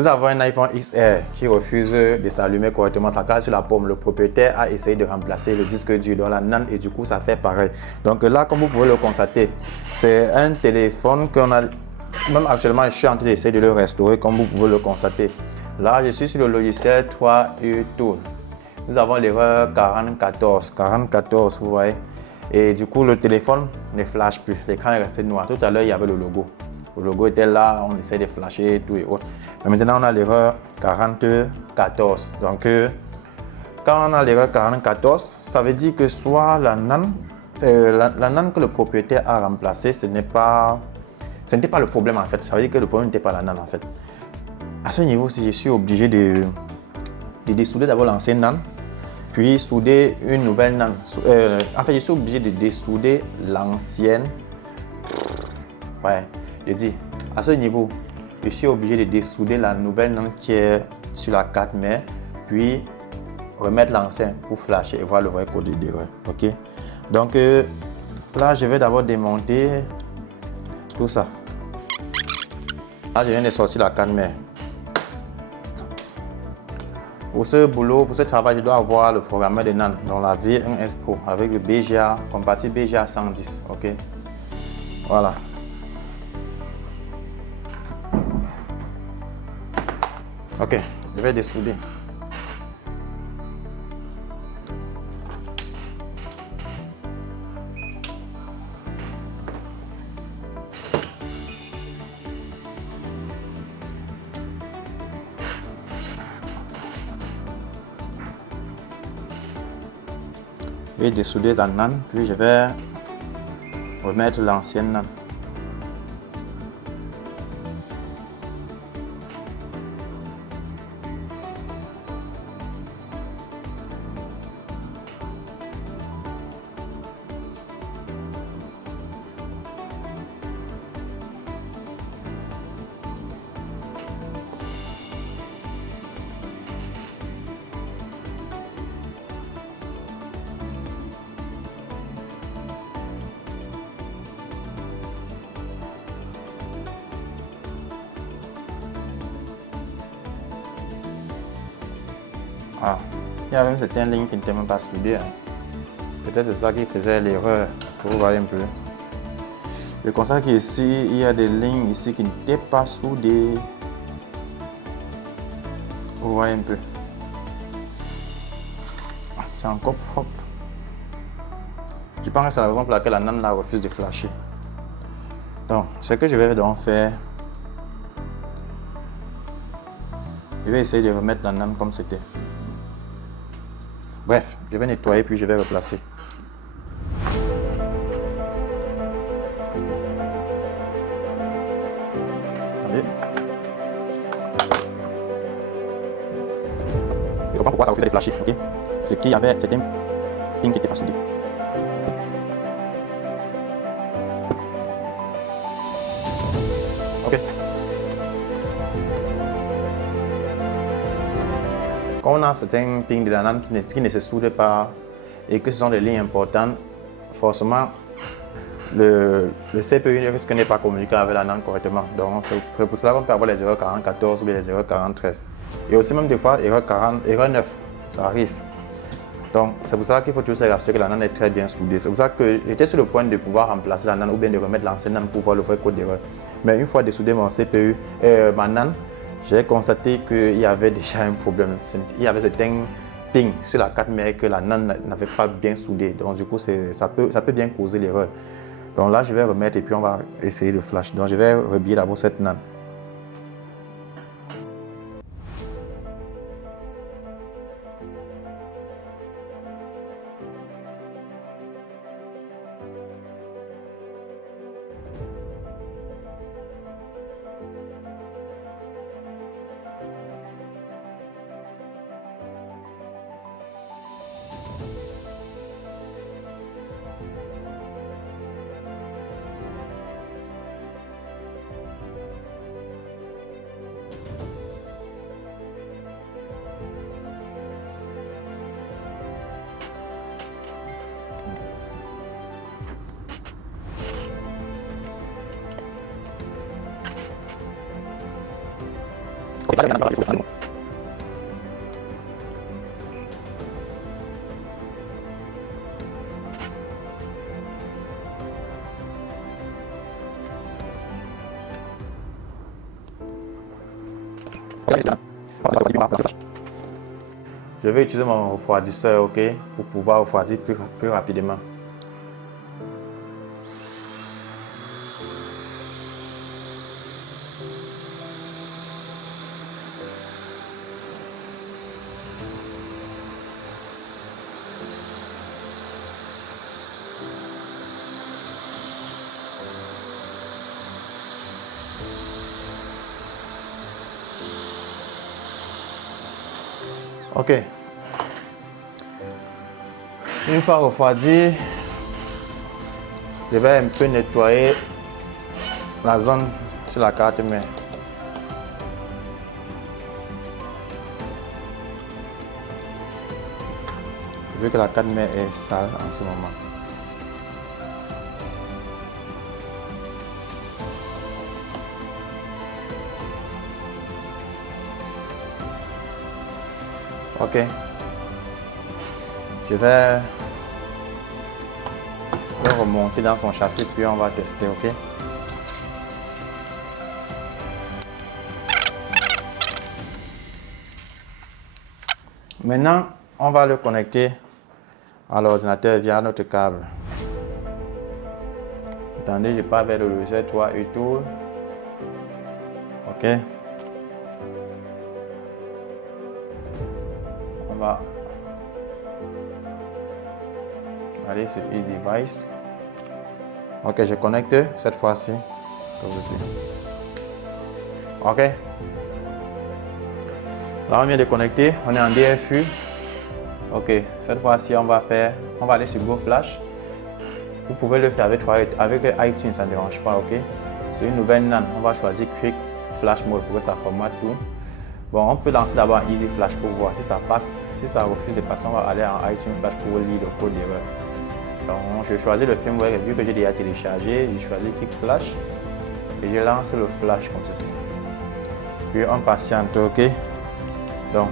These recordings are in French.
Nous avons un iPhone XR qui refuse de s'allumer correctement, ça casse sur la pomme. Le propriétaire a essayé de remplacer le disque dur dans la NAND et du coup ça fait pareil. Donc là, comme vous pouvez le constater, c'est un téléphone qu'on a, même actuellement je suis en train d'essayer de le restaurer comme vous pouvez le constater. Là, je suis sur le logiciel 3U Tool. Nous avons l'erreur 44, vous voyez. Et du coup, le téléphone ne flash plus, l'écran est resté noir. Tout à l'heure, il y avait le logo. Le logo était là, on essaie de flasher et tout et autres. Mais maintenant, on a l'erreur 44. Donc, quand on a l'erreur 44, ça veut dire que soit la NAND, la NAND que le propriétaire a remplacée, ce n'était pas le problème en fait. Ça veut dire que le problème n'était pas la NAND en fait. À ce niveau, si je suis obligé de dessouder d'abord l'ancienne NAND, puis souder une nouvelle NAND. En fait, je suis obligé de dessouder l'ancienne. Ouais, je dis, à ce niveau, je suis obligé de dessouder la nouvelle NAND qui est sur la carte mère, puis remettre l'ancien pour flasher et voir le vrai code d'erreur. Ok. Donc là, je vais d'abord démonter tout ça. Là, je viens de sortir la carte mère. Pour ce boulot, pour ce travail, je dois avoir le programmeur de NAND dans la V1S Pro avec le BGA, compatible BGA 110. Ok. Voilà. Ok, je vais dessouder. Je vais dessouder la NAND, puis je vais remettre l'ancienne NAND. Ah, il y a même certaines lignes qui n'étaient même pas soudées. Hein. Peut-être c'est ça qui faisait l'erreur. Vous voyez un peu. Je constate qu'ici, il y a des lignes ici qui n'étaient pas soudées. Vous voyez un peu. C'est encore propre. Je pense que c'est la raison pour laquelle la NAND refuse de flasher. Donc, ce que je vais donc faire, je vais essayer de remettre la NAND comme c'était. Bref, je vais nettoyer puis je vais replacer. Attendez. Je comprends pourquoi ça refusait de flasher, ok? C'est qu'il y avait certains pins qui n'étaient pas soudés. Ok. Quand on a certains pins de la NAND qui ne se soudent pas et que ce sont des lignes importantes, forcément le CPU risque n'est pas communiquer avec la NAND correctement. Donc c'est pour cela qu'on peut avoir les erreurs 44 ou les erreurs 43. Et aussi même des fois erreur 40, erreur 9, ça arrive. Donc c'est pour ça qu'il faut toujours s'assurer que la NAND est très bien soudée. C'est pour ça que j'étais sur le point de pouvoir remplacer la NAND ou bien de remettre l'ancienne NAND pour voir le vrai code d'erreur. Mais une fois dessoudé mon CPU, ma NAND, j'ai constaté qu'il y avait déjà un problème. Il y avait certains pings sur la carte mère que la NAND n'avait pas bien soudé. Donc du coup, ça peut bien causer l'erreur. Donc là, je vais remettre et puis on va essayer le flash. Donc je vais rebiller d'abord cette NAND. Je vais utiliser mon refroidisseur, ok, pour pouvoir refroidir plus rapidement. Ok. Une fois refroidi, je vais un peu nettoyer la zone sur la carte mère. Vu que la carte mère est sale en ce moment. Ok. Je vais le remonter dans son châssis puis on va tester, ok. Maintenant, on va le connecter à l'ordinateur via notre câble. Attendez, je pars vers le logiciel 3 et tout. Ok. On va aller sur e-device. Ok, je connecte cette fois-ci comme ceci. Ok. Là, on vient de connecter. On est en DFU. Ok, cette fois-ci, on va aller sur Go Flash. Vous pouvez le faire avec iTunes, ça ne dérange pas, ok. C'est une nouvelle NAND. On va choisir Quick Flash Mode pour que ça formate tout. Bon, on peut lancer d'abord Easy Flash pour voir si ça passe. Si ça refuse de passer, on va aller en iTunes Flash pour lire le code d'erreur. Donc, je choisis le firmware vu que j'ai déjà téléchargé. J'ai choisi Quick Flash et je lance le flash comme ceci. Puis on patiente, ok. Donc,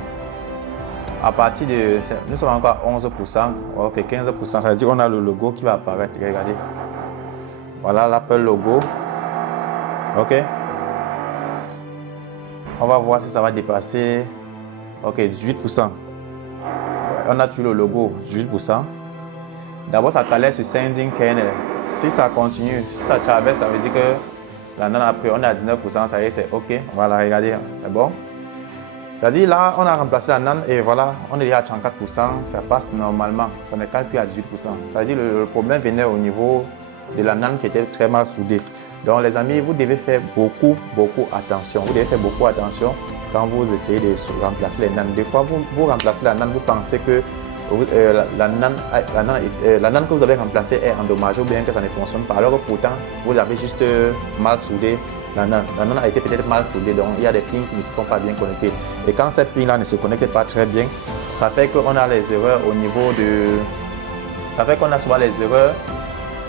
à partir de... Nous sommes encore à 11%, ok, 15%, ça veut dire qu'on a le logo qui va apparaître, regardez. Voilà l'Apple logo, ok. On va voir si ça va dépasser, ok, 18%. On a toujours le logo, 18%. D'abord, ça calait sur Sending Kernel. Si ça continue, si ça traverse, ça veut dire que la NAND après, on est à 19%, ça y est, c'est ok. On va la regarder, c'est bon. C'est-à-dire là, on a remplacé la NAND et voilà, on est déjà à 34%, ça passe normalement, ça ne cale plus à 18%. C'est-à-dire le problème venait au niveau de la NAND qui était très mal soudée. Donc les amis, vous devez faire beaucoup attention. Vous devez faire beaucoup attention quand vous essayez de remplacer les NAND. Des fois, vous remplacez la NAND, vous pensez que la NAND que vous avez remplacée est endommagée ou bien que ça ne fonctionne pas. Alors que pourtant, vous avez juste mal soudé. La NAND a été peut-être mal soudée, donc il y a des pins qui ne sont pas bien connectés. Et quand ces pins-là ne se connectent pas très bien, ça fait qu'on a les erreurs au niveau de... Ça fait qu'on a souvent les erreurs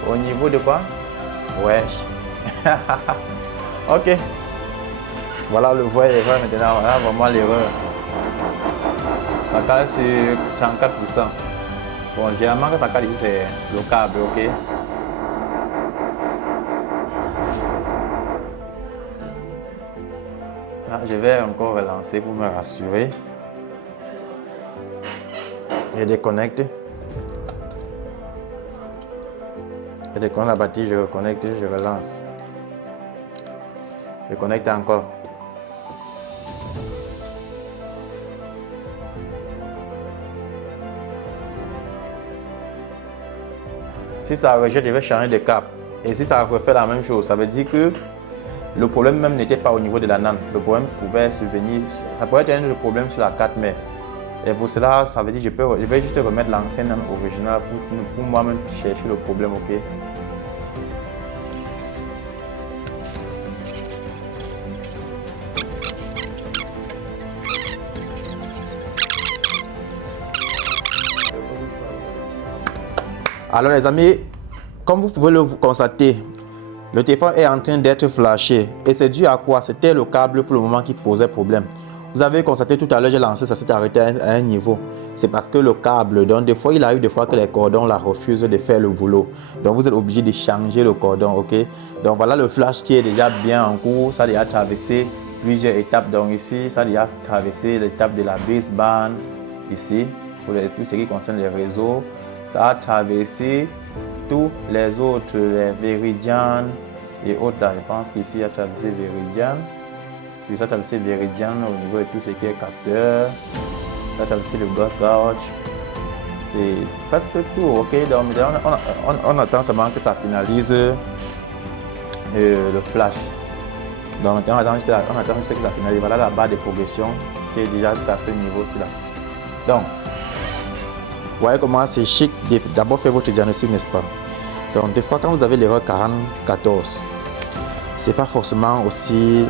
au niveau de quoi? Wesh. Ok. Voilà le vrai erreur maintenant, voilà vraiment l'erreur. Ça cale sur 34%. Bon, généralement, quand ça cale ici, c'est le câble, ok. Là, je vais encore relancer pour me rassurer. Je déconnecte. Je déconnecte la batterie, je reconnecte, je relance. Je connecte encore. Si ça rejette, je vais changer de cap. Et si ça refait la même chose, ça veut dire que le problème même n'était pas au niveau de la NAND. Le problème pouvait survenir, ça pourrait être un problème sur la carte mère. Et pour cela, ça veut dire que je vais juste remettre l'ancienne NAND originale pour moi-même chercher le problème, ok. Alors les amis, comme vous pouvez le constater, le téléphone est en train d'être flashé. Et c'est dû à quoi? C'était le câble pour le moment qui posait problème. Vous avez constaté tout à l'heure, j'ai lancé, ça s'est arrêté à un niveau. C'est parce que le câble, donc des fois, il arrive des fois que les cordons la refusent de faire le boulot. Donc vous êtes obligé de changer le cordon, ok? Donc voilà le flash qui est déjà bien en cours. Ça a déjà traversé plusieurs étapes. Donc ici, ça a déjà traversé l'étape de la baseband, ici, pour tout ce qui concerne les réseaux. Ça a traversé tous les autres, les Veridian et autres. Je pense qu'ici, il a traversé Veridian. Puis ça a traversé Veridian au niveau de tout ce qui est capteur. Ça a traversé le Ghost Gouge. C'est presque tout, ok? Donc on attend seulement que ça finalise le flash. Donc maintenant, on attend juste que ça finalise. Voilà la barre de progression qui est déjà jusqu'à ce niveau-ci là. Donc, vous voyez comment c'est chic d'abord faire votre diagnostic, n'est-ce pas? Donc des fois quand vous avez l'erreur 4014, c'est pas forcément aussi...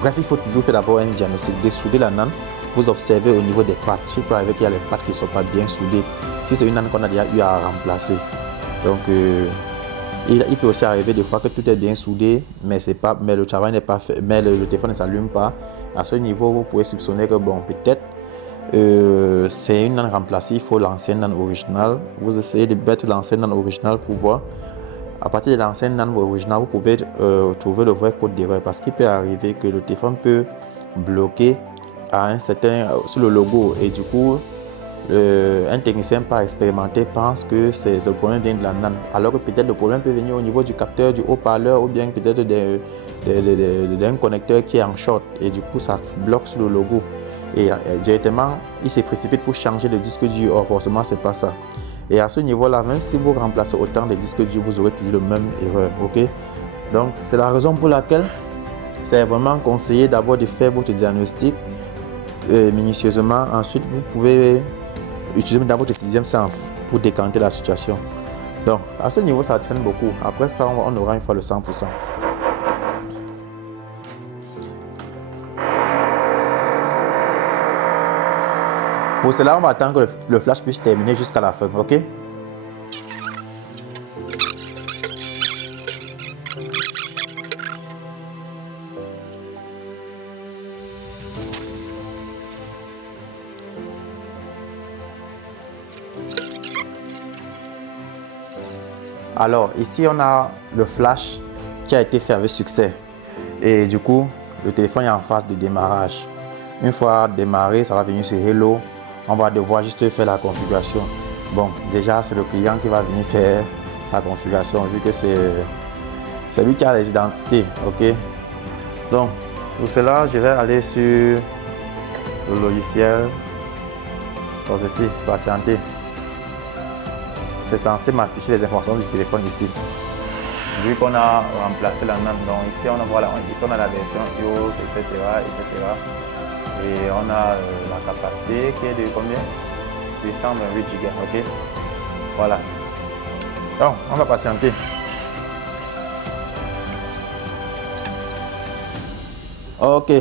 Bref, il faut toujours faire d'abord un diagnostic, dessouder la NAND. Vous observez au niveau des pattes. Il peut arriver qu'il y a les pattes qui ne sont pas bien soudées. Si c'est une NAND qu'on a déjà eu à remplacer. Donc, il peut aussi arriver des fois que tout est bien soudé, mais le travail n'est pas fait, mais le téléphone ne s'allume pas. À ce niveau, vous pouvez soupçonner que bon, peut-être c'est une NAND remplacée. Il faut l'ancienne NAND originale. Vous essayez de mettre l'ancienne NAND originale pour voir. À partir de l'ancienne NAND originale, vous pouvez trouver le vrai code d'erreur, parce qu'il peut arriver que le téléphone peut bloquer à un certain sur le logo, et du coup un technicien pas expérimenté pense que le problème vient de la NAND, alors que peut-être le problème peut venir au niveau du capteur, du haut-parleur, ou bien peut-être d'un connecteur qui est en short, et du coup ça bloque sur le logo, et directement il se précipite pour changer le disque dur. Or forcément c'est pas ça. Et à ce niveau-là, même si vous remplacez autant de disques durs, vous aurez toujours la même erreur, ok? Donc, c'est la raison pour laquelle c'est vraiment conseillé d'abord de faire votre diagnostic minutieusement. Ensuite, vous pouvez utiliser dans votre sixième sens pour décanter la situation. Donc, à ce niveau, ça traîne beaucoup. Après ça, on aura une fois le 100%. Pour cela, on va attendre que le flash puisse terminer jusqu'à la fin, ok? Alors, ici, on a le flash qui a été fait avec succès. Et du coup, le téléphone est en phase de démarrage. Une fois démarré, ça va venir sur Hello. On va devoir juste faire la configuration. Bon, déjà, c'est le client qui va venir faire sa configuration, vu que c'est lui qui a les identités, ok? Donc, pour cela, je vais aller sur le logiciel. Donc, ici, patienter. C'est censé m'afficher les informations du téléphone ici. Vu qu'on a remplacé la NAND, donc ici on a, voilà, ici on a la version iOS, etc. Et on a la capacité qui est de combien? 828 Go, ok? Voilà. Donc, on va patienter. Ok.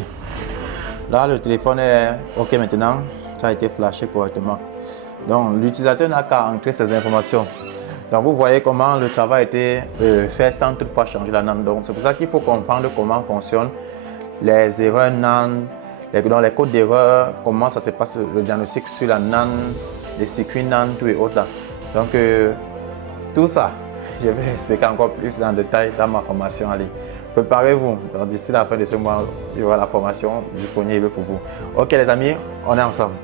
Là, le téléphone est ok maintenant. Ça a été flashé correctement. Donc, l'utilisateur n'a qu'à entrer ces informations. Donc, vous voyez comment le travail a été fait sans toutefois changer la NAND. Donc, c'est pour ça qu'il faut comprendre comment fonctionnent les erreurs NAND, dans les codes d'erreur, comment ça se passe le diagnostic sur la NAND, les circuits NAND, tout et autres là. Donc, tout ça, je vais expliquer encore plus en détail dans ma formation en ligne. Préparez-vous. D'ici la fin de ce mois, il y aura la formation disponible pour vous. Ok les amis, on est ensemble.